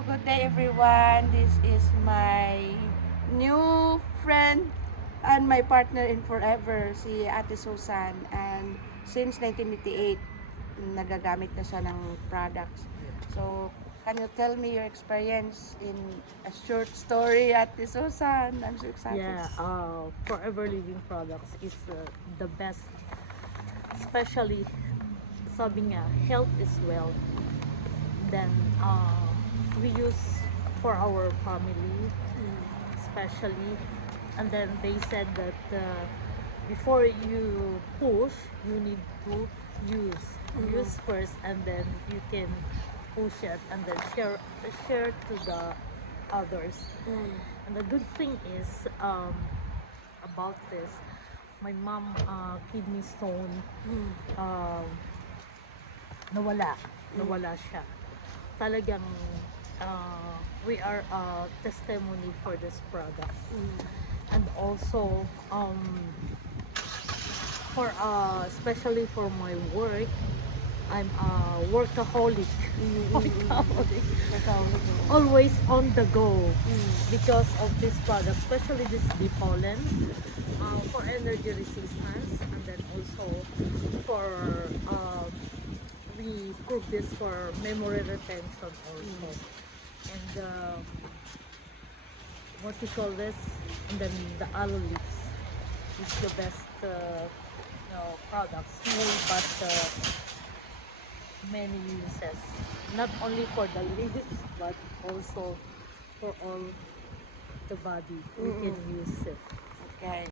good day everyone. This is my new friend and my partner in forever, si Ate Susan. And since 1988, nagagamit na siya ng products. So, can you tell me your experience in a short story, Ate Susan? I'm so excited. Yeah, Forever Living Products is the best. Especially, sabi nga, health is wealth. Then, we use for our family, especially. And then they said that before you push, you need to use. Use first, and then you can push it, and then share to the others. And the good thing is about this, my mom kidney stone, nawala siya. Talagang we are a testimony for this product. And also for especially for my work, I'm a workaholic. Always on the go because of this product, especially this bee pollen, for energy resistance, and then also for we prove this for memory retention also. And what you call this, and then the aloe leaves is the best product, small but many uses, not only for the leaves but also for all the body. We can use it. Okay.